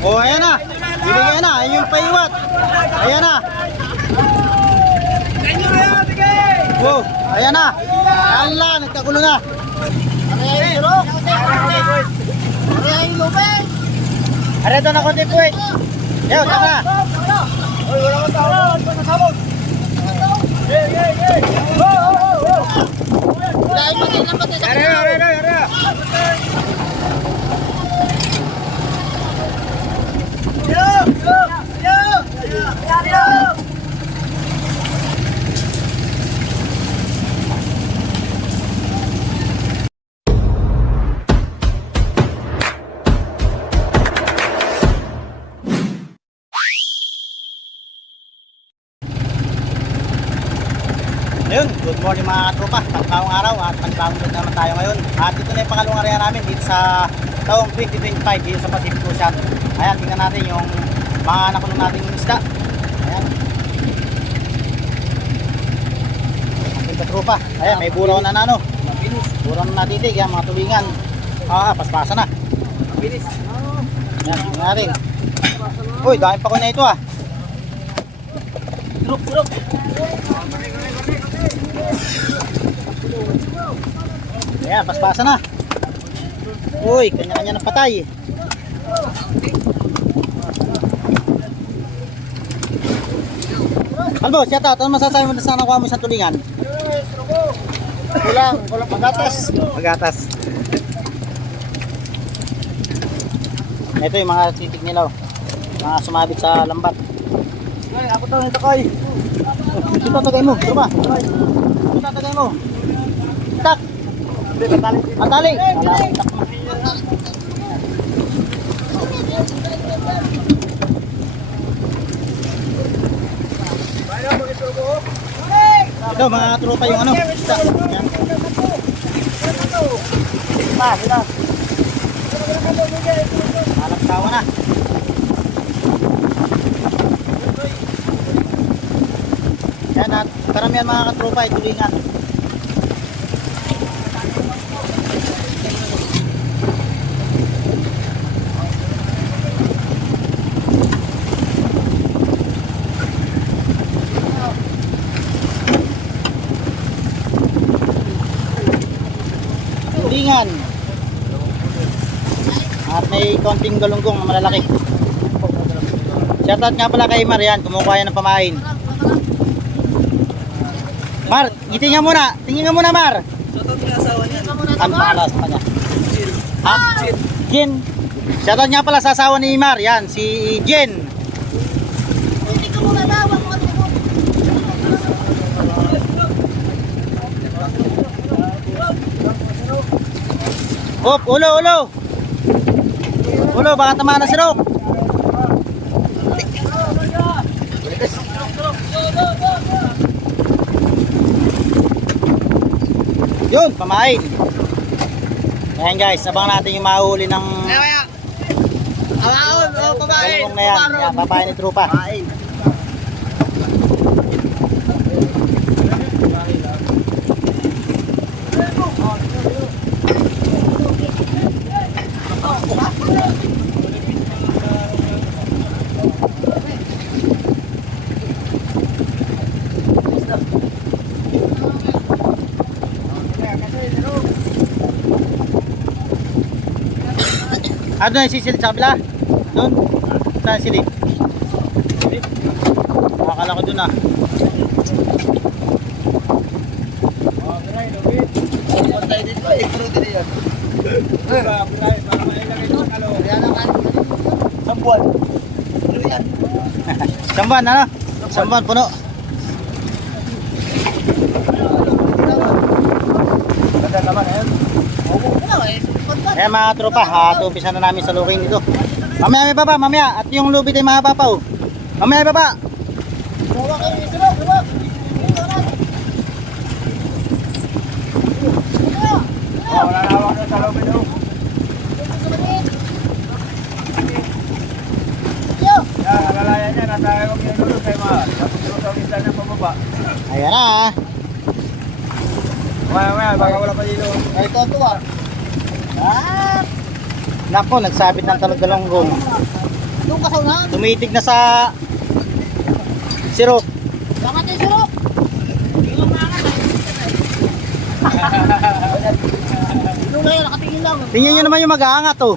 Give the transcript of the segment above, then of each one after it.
Oh, ayan na. Bibigyan na. Ayun yung paiwat. Ayan na. Oh, ayan na. Ala, nagkagulo na. Are doon ako di puwet. Yo, tama. Are, are, are, are. Ayun, sa taong 2025 dito sa Pacific Ocean. Ayan, tingnan natin yung mga nakulong nating isda. Ayan. Ating katropa. Ayan, may buraw na na ano. Buraw na natitig. Yan, mga tubingan. Ah, paspasa na. Bilis. Ayan, tingnan natin. Uy, dahil pa ko na ito ah. Group, group. Ayan, paspasa na. Uy, kanya-kanya ng patay. Albo, shout out. Ano masasabi mo sa nakuha mo sa tulingan? Kulang, kulang pagatas. Magatas. Ito yung mga titik nila. oh. Mga sumabit sa lambat. Ay, ako daw nito koy. Ito tatagay mo. Ito ba? Ito tatagay mo. Tak. Ang tali. Wala, tak mo. Ito mga tropa yung ano. Isda. Yan. Pa, sila. Malagsawa na. Yan at karamihan mga katropa ay tulingan. Tulingan. At may konting galunggong na malalaki. Shoutout nga pala kay Mar yan, kumukuha yan ng pamain. Mar, ngiting nga muna. Tingin nga muna, Mar. Shoutout yung asawa niya. Ano pangalan sa kanya? Ha? Jen. Shoutout nga pala sa asawa ni Mar. Yan, si Jen. Hop, ulo, ulo. Ulo, baka tamaan na si Rock. Yun, pamain. Ayan guys, abang natin yung mahuli ng awaon, oh, yan. Yan, papain ni Trupa. Kumain. Ano na yung sisilid sa kabila? Doon? Saan yung silid? Akala ko doon ah. Pantay dito, pero din yan. Ano. Sambuan. Ano? Samban, puno. Ganda naman, ayun. Oo, ano eh. Ayan mga tropa, ha, umpisa na namin sa luking dito. Mamaya may baba, mamaya. At yung lubid ay mababaw. Mamaya may baba. Bawa kayo, isubok, subok. Wala na na sa loob ito. Yan, alalayan niya. Nasa huwag niya lulog kay Ma. Tapos lulog ang isa ng pababa. Ayan na. ah. Maya, maya, baka wala pa dito. Ay, ito, ito ah. Ah. Nako, nagsabit ng talong-dalonggong. Doon ka sa unahan. Tumitig na sa sirok. Dapat yung sirok. Yung ngayon, nakatingin lang. Tingnan nyo naman yung mag-aangat oh.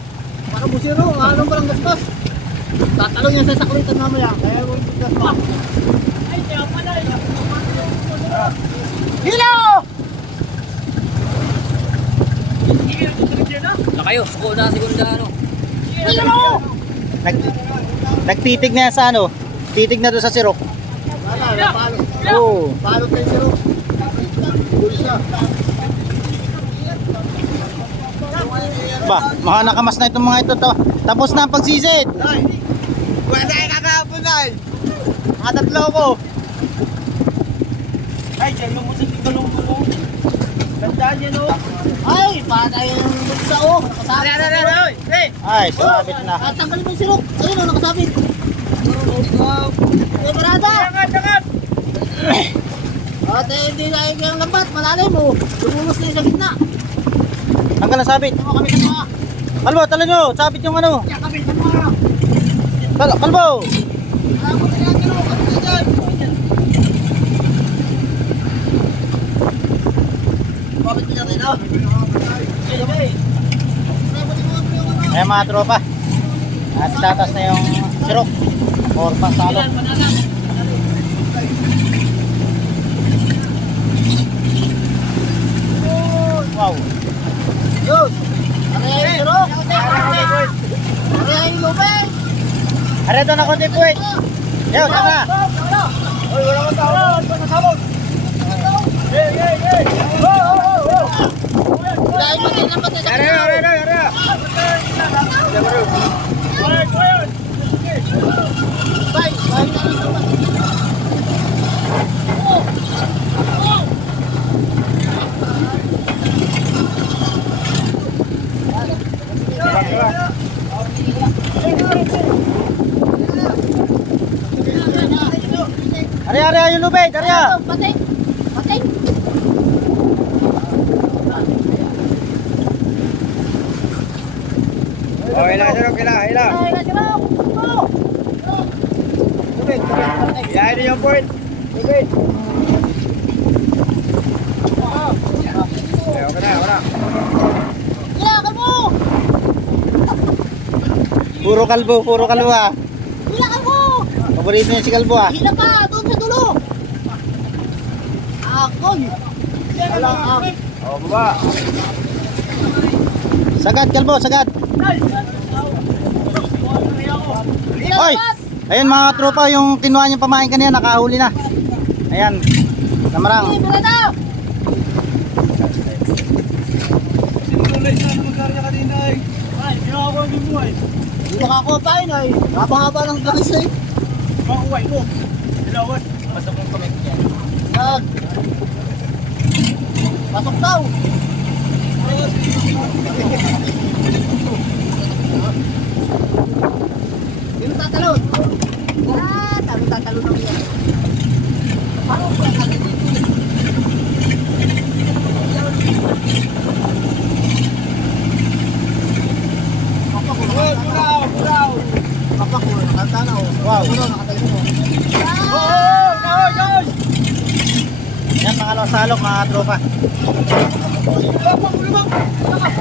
Para busiro, ano ba lang gastos? Tatalon yan sa saklitan mamaya. Kaya mo yung gas pa. Ay, kaya pala. Hilo! Na kayo, segunda, segunda ano. Nag, nagtitig na yan sa ano. Titig na doon sa sirok. Wala. Oo. Balot na yung sirok. Ba, mga nakamas na itong mga ito. To. Tapos na ang pagsisid. Ay! Pwede kayo kakahapon ay! Mga tatlo ko. Ay, dyan mo sa mo. Tandaan niya no? Ay, patay yung bulsa oh. Nakasabit. Ay, ay, ay, ay! Hey! Ay, sumabit na. Ah, tanggalin mo yung sirok. Ayun oh, nakasabit. Eh, barada. Tangat, tangat! At eh, hindi na yung lambat. Malalim mo. Lumulos na yung sa gitna. Hanggang nasabit. Tama kami sa mga. Kalbo, talo nyo. Sabit yung ano. Kaya kami sa mga. Kal kalbo. Alam mo sila sirok. Kami sa dyan. Bakit na? Yung mga yung ano. Ayan mga tropa. At tatas na yung sirok. Or pasalo. Wow. Yun. Ano yung sirok? Ano yung lupin? Are doon ako di puwet. Yo, tama. Uy, wala kang tao! Wala kang sabon! Hey, hey, hey! Oh, oh, oh, oh! Dahil pati na pati sa Yara, yara, yara, yara! Quiet, quiet! Bay, bay na rin naman. Are, are, yung lubid. Are, are. Pati, pati. Oh, hila, hila, hila, hila! Ay, na sirok. Oh. Iyahin niyo yung point! Lupit! Okay, na, mo! Puro kalbo, puro kalbo ah. Hilakal mo! Paborito niya si kalbo ah. Hila pa, doon sa dulo. Akoy. Wala ah. Oh, baba! Sagad kalbo, sagad. Hoy! Ayun mga tropa, yung kinuha niyang pamain kanina, nakahuli na. Ayan. Ay, Namarang. ginawa ko. Hindi makakotain ay. Haba-haba ng guys eh. Makuway mo. Dilawan. Pasok ng kamay niya. Yan. Pasok daw. Sino tatalon? Oh. Ah, talon tatalon ako yan. Paano ko yung talon dito? Oh. Wow. Oh, oh, guys. Yan pangalawang salok mga tropa. Lumang, lumang. Lumang.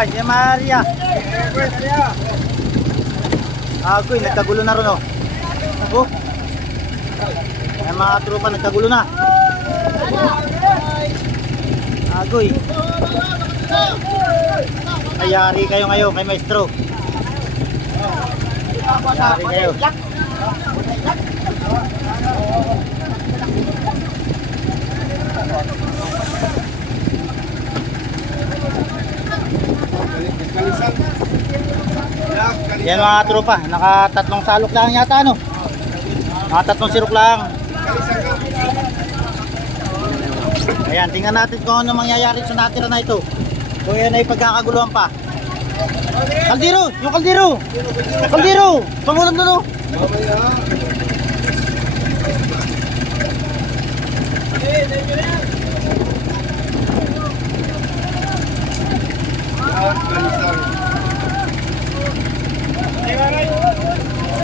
Ay, si Maria. Agoy, nagkagulo na ron oh. Oh. Ay, mga tropa nagkagulo na. Agoy. Ayari kayo ngayon kay Maestro. Ayari kayo. Yan mga tropa, nakatatlong salok lang yata ano. Nakatatlong sirok lang. Ayan, tingnan natin kung ano mangyayari sa natira na ito. Kung yan ay pagkakaguluhan pa. Kaldero! Yung kaldero! Kaldero! Pangulam doon oh!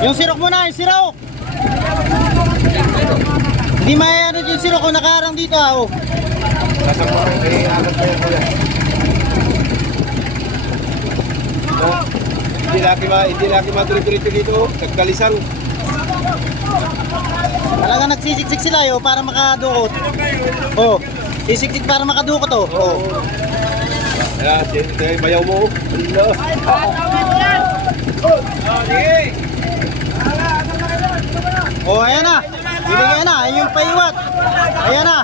Yung muna, yung sirok! Hindi mayayari yung sirok kung nakaharang dito ah oh. Hindi laki ma, hindi laki matuloy-tuloy dito. Nagkalisan. Talaga nagsisiksik sila yo para makadukot. Oh, sisiksik para makadukot oh. Oh. Sige, bayaw mo. Hello. Oh, ayan na. Binigay na, ayun yung paiwat. Ayan na.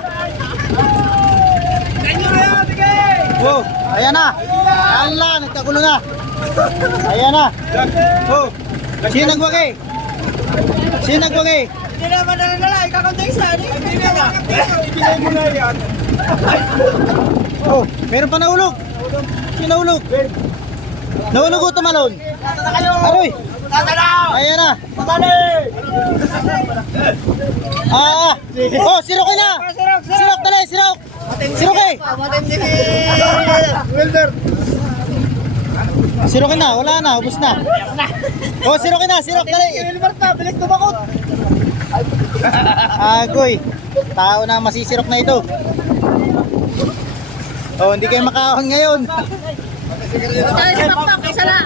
Oh, ayan na. Ayan na, nagkagulo na. Ayan na. Oh, sino nagwagay? Sino nagwagay? Hindi naman nalalala, ikakunti isa. Hindi na. Ibigay mo na yan. Oh, meron pa nahulog. Sino nahulog? Nahulog o tumalon? Aroy, na! Ayan na. Ah, ah. oh, sirok na. Sirok, Sirok, dali, sirok. Sirok eh. Wilder. Sirokin na, wala na, ubos na. Oh, sirokin na, sirok, dali. Wilbert na, bilis tumakot. Agoy, tao na masisirok na ito. Oh, hindi kayo makahon ngayon. Dahil sa pakpak, isa na.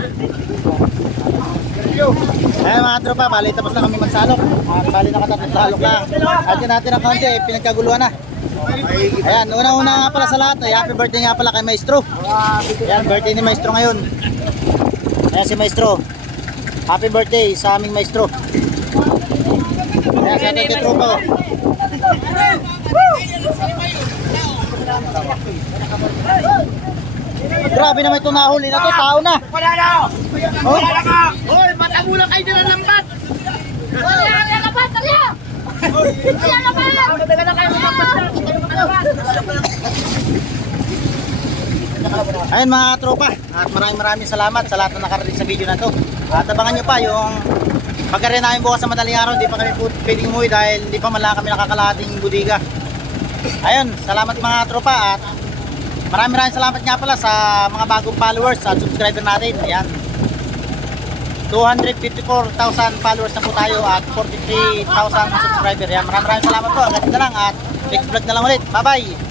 Ayan mga tropa, bali tapos na kami magsalok. Ah, bali nakatatlong salok lang. At yun natin ang kaunti, eh, pinagkaguluhan na. Ayan, una-una nga pala sa lahat, ay happy birthday nga pala kay Maestro. Ayan, birthday ni Maestro ngayon. Ayan si Maestro. Happy birthday sa aming Maestro. Ayan, sa ating tropa. oh. Grabe naman ito nahuli na to, tao na. Wala na! Oh, Wala ka! Matabulan kayo ng lambat! Wala na lapat, Arya! Wala! Matagal na kayo ng lambat! Ayun mga tropa, at maraming maraming salamat sa lahat na nakarating sa video na to. At abangan nyo pa yung pagkarin namin bukas sa madaling araw, hindi pa kami pwedeng umuwi dahil hindi pa mala kami nakakalahating budiga. Ayun, salamat mga tropa at Maraming maraming salamat nga pala sa mga bagong followers at subscriber natin. Ayan. 254,000 followers na po tayo at 43,000 subscriber. Yan. Maraming maraming salamat po. Dito na lang at next vlog na lang ulit. Bye-bye!